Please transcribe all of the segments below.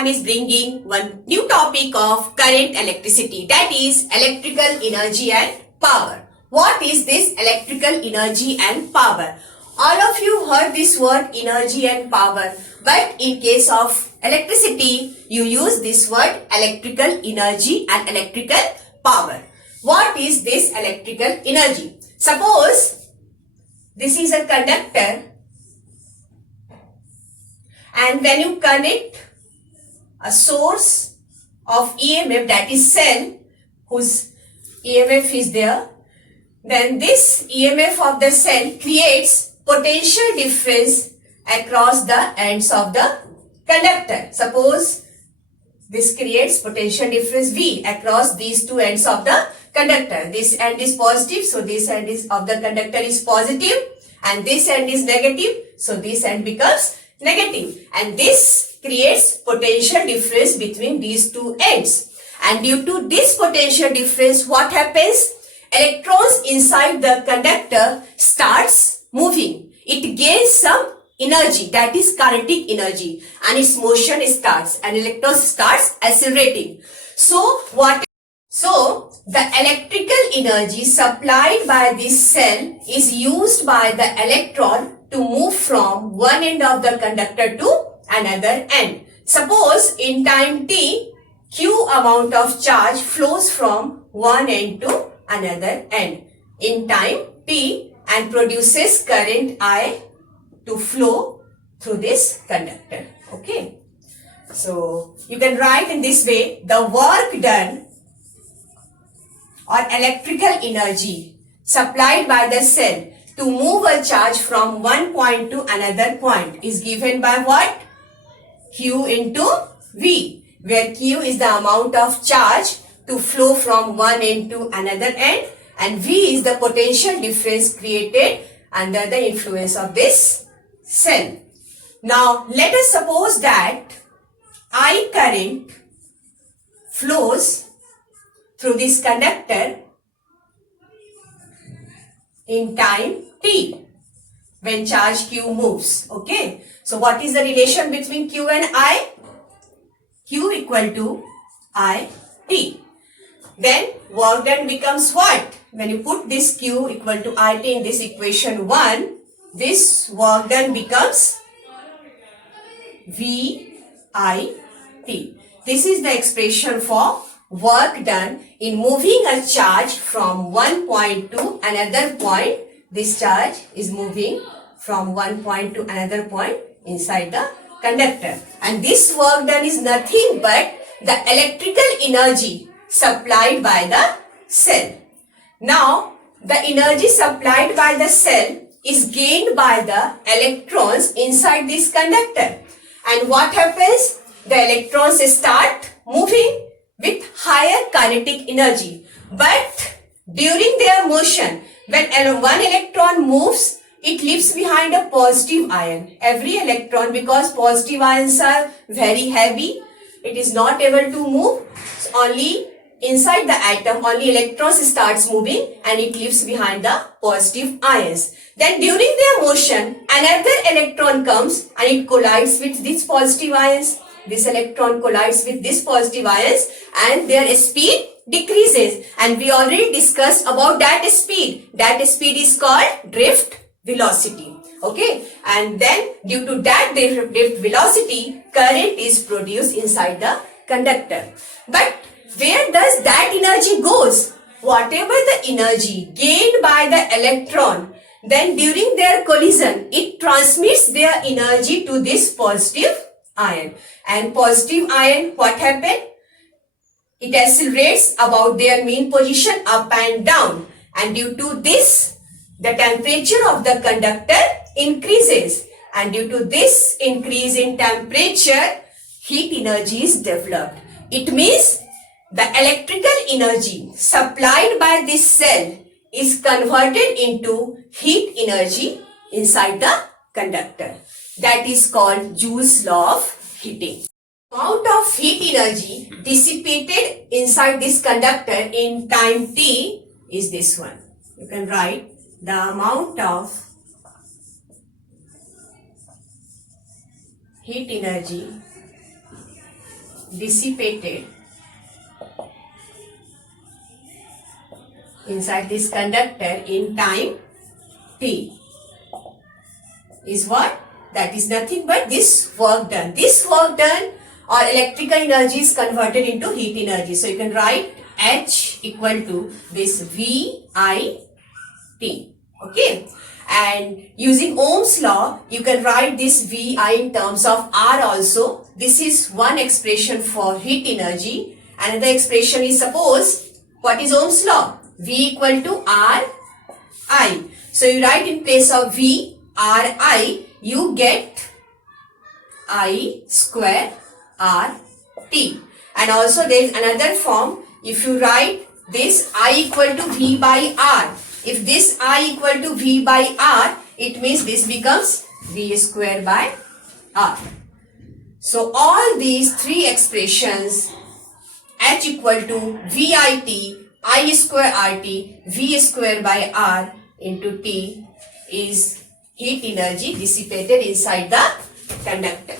ma'am is bringing one new topic of current electricity, that is electrical energy and power. What is this electrical energy and power? All of you heard this word energy and power, but in case of electricity, you use this word electrical energy and electrical power. What is this electrical energy? Suppose this is a conductor, and when you connect a source of EMF, that is cell whose EMF is there, then this EMF of the cell creates potential difference across the ends of the conductor. Suppose this creates potential difference V across these two ends of the conductor. This end is positive, so this end of the conductor is positive, and this end is negative, so this end becomes negative, and this creates potential difference between these two ends. And due to this potential difference, what happens? Electrons inside the conductor starts moving. It gains some energy, that is kinetic energy, and its motion starts, and electrons starts accelerating. So the electrical energy supplied by this cell is used by the electron to move from one end of the conductor to another end. Suppose in time t, Q amount of charge flows from one end to another end in time t and produces current I to flow through this conductor. Okay. So you can write in this way: the work done or electrical energy supplied by the cell to move a charge from one point to another point is given by what? Q into V, where Q is the amount of charge to flow from one end to another end, and V is the potential difference created under the influence of this cell. Now let us suppose that I current flows through this conductor in time t when charge Q moves. Okay. So what is the relation between Q and I? Q equal to I t. Then work done becomes what? When you put this Q equal to I t in this equation 1, this work done becomes V I t. This is the expression for work done in moving a charge from one point to another point. This charge is moving from one point to another point inside the conductor, and this work done is nothing but the electrical energy supplied by the cell. Now the energy supplied by the cell is gained by the electrons inside this conductor, and what happens? The electrons start moving with higher kinetic energy, but during their motion, when one electron moves, it leaves behind a positive ion. Every electron, because positive ions are very heavy, it is not able to move. So only inside the atom, only electrons starts moving, and it leaves behind the positive ions. Then during their motion, another electron comes and it collides with these positive ions. This electron collides with this positive ions, and their speed decreases, and we already discussed about that speed. That speed is called drift velocity. Okay, and then due to that drift velocity, current is produced inside the conductor. But where does that energy goes? Whatever the energy gained by the electron, then during their collision, it transmits their energy to this positive ion. And positive ion, what happened? It accelerates about their mean position up and down, and due to this, the temperature of the conductor increases, and due to this increase in temperature, heat energy is developed. It means the electrical energy supplied by this cell is converted into heat energy inside the conductor. That is called Joule's law of heating. Amount of heat energy dissipated inside this conductor in time t is this one. You can write the amount of heat energy dissipated inside this conductor in time t is what? That is nothing but this work done. This work done or electrical energy is converted into heat energy. So you can write H equal to this VIT. Okay. And using Ohm's law, you can write this VI in terms of R also. This is one expression for heat energy. Another expression is, suppose, what is Ohm's law? V equal to R I. So you write in place of V, R I, you get I square R T. And also there is another form. If you write this I equal to V by R. If this I equal to V by R, it means this becomes V square by R. So all these three expressions, H equal to VIT, I square RT, V square by R into T is heat energy dissipated inside the conductor.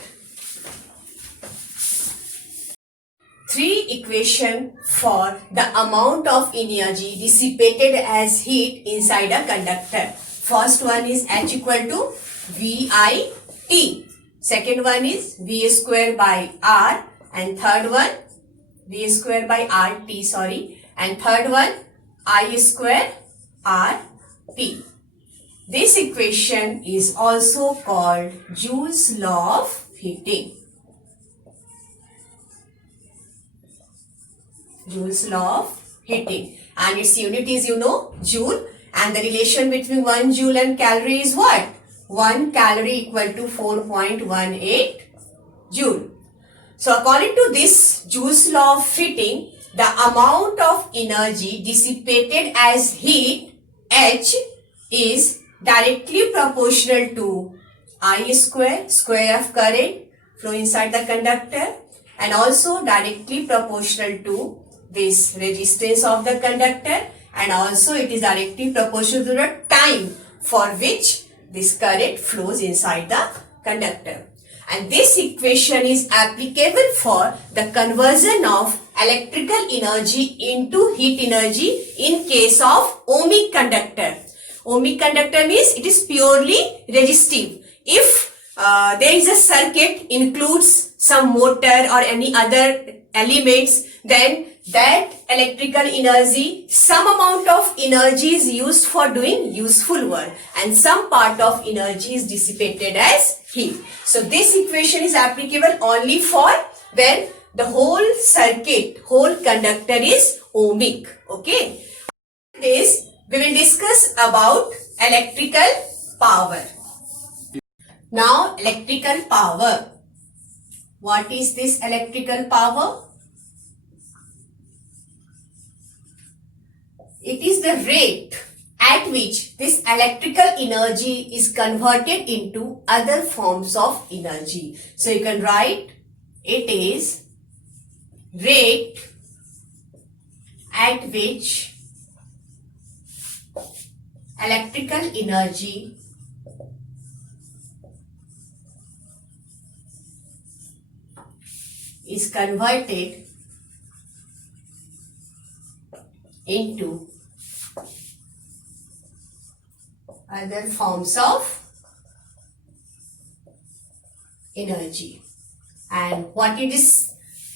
Three equations for the amount of energy dissipated as heat inside a conductor. First one is H equal to VIT. Second one is V square by R. And third one, V square by RT, sorry. And third one, I square RT. This equation is also called Joule's law of heating. Joule's law of heating. And its unit is, you know, Joule. And the relation between 1 Joule and calorie is what? 1 calorie equal to 4.18 Joule. So according to this Joule's law of heating, the amount of energy dissipated as heat, H, is directly proportional to I square, square of current flow inside the conductor, and also directly proportional to this resistance of the conductor, and also it is directly proportional to the time for which this current flows inside the conductor. And this equation is applicable for the conversion of electrical energy into heat energy in case of ohmic conductor. Ohmic conductor means it is purely resistive. If there is a circuit includes some motor or any other elements, then that electrical energy, some amount of energy is used for doing useful work and some part of energy is dissipated as heat. So this equation is applicable only for when the whole circuit, whole conductor is ohmic. Okay. This we will discuss about electrical power. Now electrical power. What is this electrical power? It is the rate at which this electrical energy is converted into other forms of energy. So you can write it is rate at which electrical energy is converted into other forms of energy. And what it is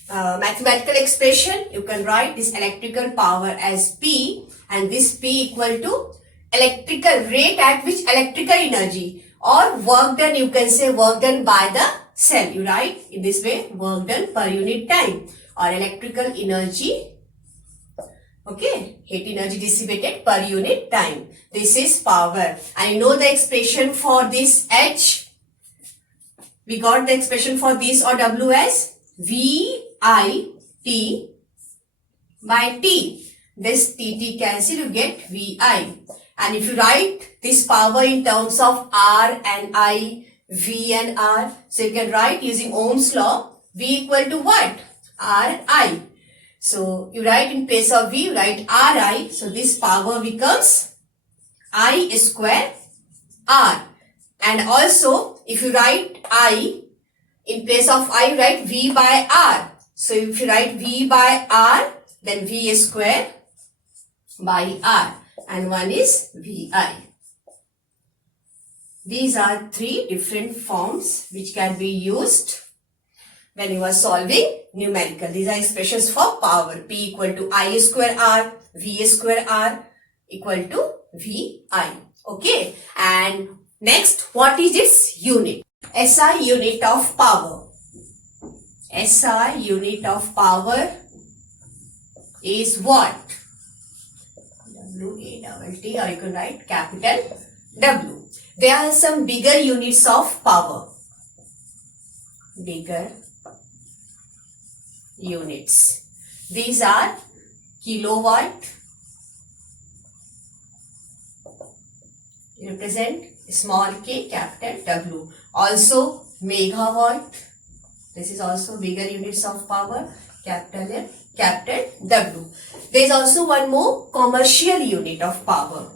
mathematical expression, you can write this electrical power as P, and this P equal to electrical rate at which electrical energy, or work done, you can say work done by the cell. You write in this way, work done per unit time, or electrical energy, okay, heat energy dissipated per unit time. This is power. And you know the expression for this H. We got the expression for this or W as VIT by T. This TT cancel, you get VI. And if you write this power in terms of R and I, V and R, so you can write using Ohm's law, V equal to what? RI. So you write in place of V, you write RI. So this power becomes I square R. And also if you write I, in place of I, write V by R. So if you write V by R, then V square by R, and one is VI. These are three different forms which can be used when you are solving numerical. These are expressions for power. P equal to I square R, V square R equal to VI. Okay. And next, what is its unit? SI unit of power. SI unit of power is what? W-A-T-T, or you can write capital W. There are some bigger units of power. Bigger units. These are kilowatt, represent small k, capital W. Also megawatt. This is also bigger units of power, capital M, capital W. There is also one more commercial unit of power.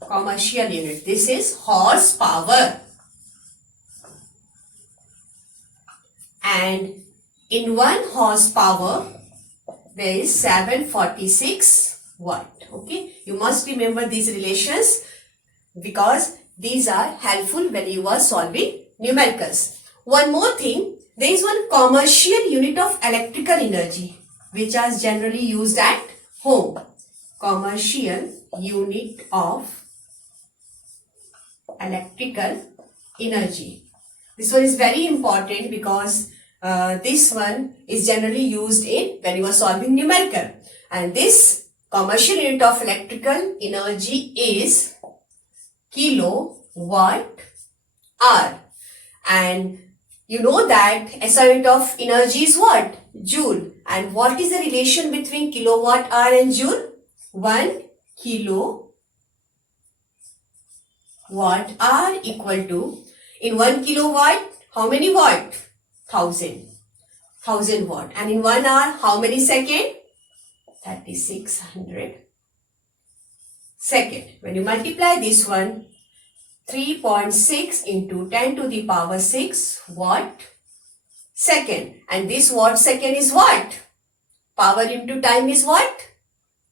Commercial unit. This is horsepower. And in 1 horsepower, there is 746 watt. Okay. You must remember these relations because these are helpful when you are solving numericals. One more thing, there is one commercial unit of electrical energy which is generally used at home. Commercial unit of electrical energy. This one is very important because this one is generally used in when you are solving numerical. And this commercial unit of electrical energy is kilowatt hour. And you know that SI unit of energy is what? Joule. And what is the relation between kilowatt hour and joule? 1 kilowatt hour equal to, in 1 kilowatt, how many watt? 1000 watt. And in 1 hour, how many second? 3600 second. When you multiply this one, 3.6 into 10 to the power 6 watt second. And this watt second is what? Power into time is what?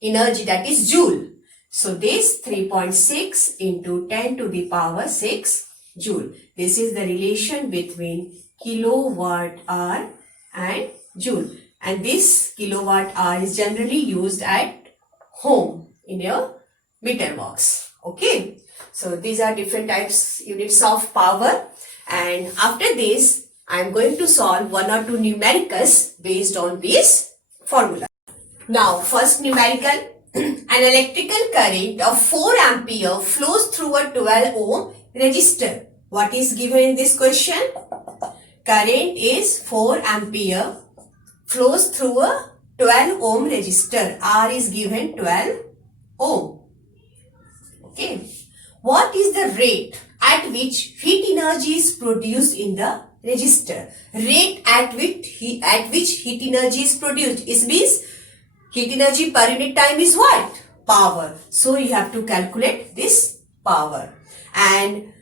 Energy, that is joule. So this 3.6 into 10 to the power 6 joule. This is the relation between kilowatt hour and joule. And this kilowatt hour is generally used at home in your meter box. Okay. So these are different types units of power. And after this, I am going to solve 1 or 2 numericals based on this formula. Now, first numerical. An electrical current of 4 ampere flows through a 12 ohm resistor. What is given in this question? Current is 4 ampere flows through a 12 ohm resistor. R is given 12 ohm. Okay. What is the rate at which heat energy is produced in the resistor? Rate at which heat energy is produced. It means heat energy per unit time is what? Power. So you have to calculate this power. And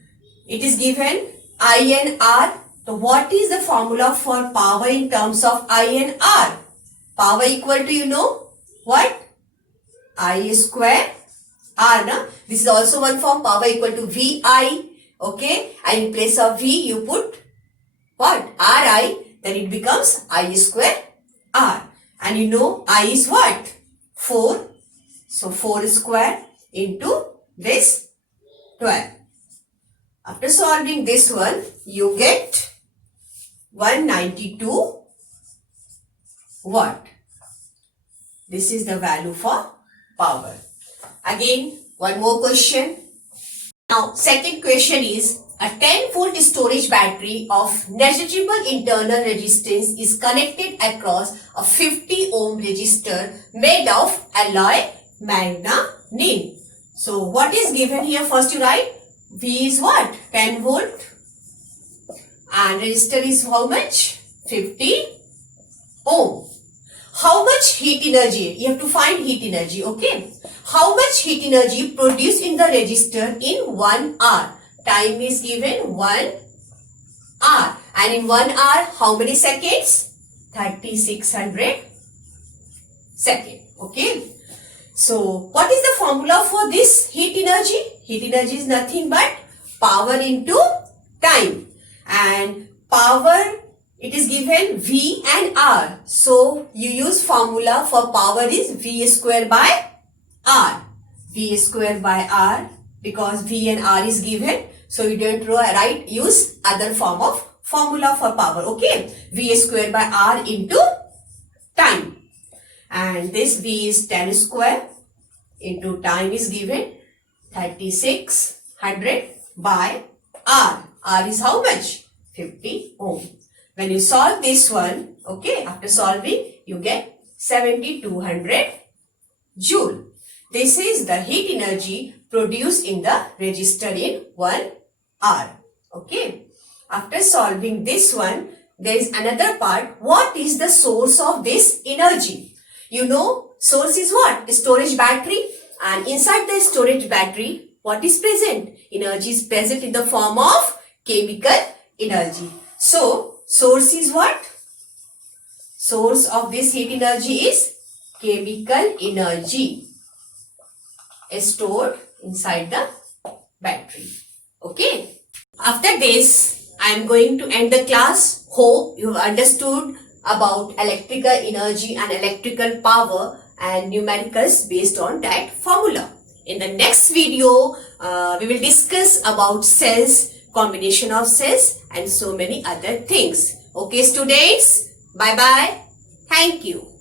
it is given I and R. So what is the formula for power in terms of I and R? Power equal to, you know, what? I square R. Na? This is also one form, power equal to VI. Okay. And in place of V you put what? RI. Then it becomes I square R. And you know I is what? 4. So 4 square into this 12. After solving this one, you get 192 watt. This is the value for power. Again, one more question. Now, second question is, a 10-volt storage battery of negligible internal resistance is connected across a 50 ohm resistor made of alloy manganese. So, what is given here? First you write V is what? 10 volt. And resistor is how much? 50 ohm. How much heat energy? You have to find heat energy, okay? How much heat energy produced in the resistor in 1 hour? time is given 1 hour. And in 1 hour, how many seconds? 3600 seconds. Okay. So, what is the formula for this heat energy? Heat energy is nothing but power into time. And power, it is given V and R. So, you use formula for power is V square by R. V square by R, because V and R is given. So, you don't use other form of formula for power. Okay. V square by R into time. And this V is 10 square into time is given 3600 by R. R is how much? 50 ohm. When you solve this one, okay, after solving, you get 7200 joule. This is the heat energy produced in the resistor in 1 hour. Okay. After solving this one, there is another part. What is the source of this energy? You know, source is what? Storage battery. And inside the storage battery, what is present? Energy is present in the form of chemical energy. So, source is what? Source of this heat energy is chemical energy stored inside the battery. Okay. After this, I am going to end the class. Hope you have understood about electrical energy and electrical power and numericals based on that formula. In the next video, we will discuss about cells, combination of cells and so many other things. Okay students, bye bye. Thank you.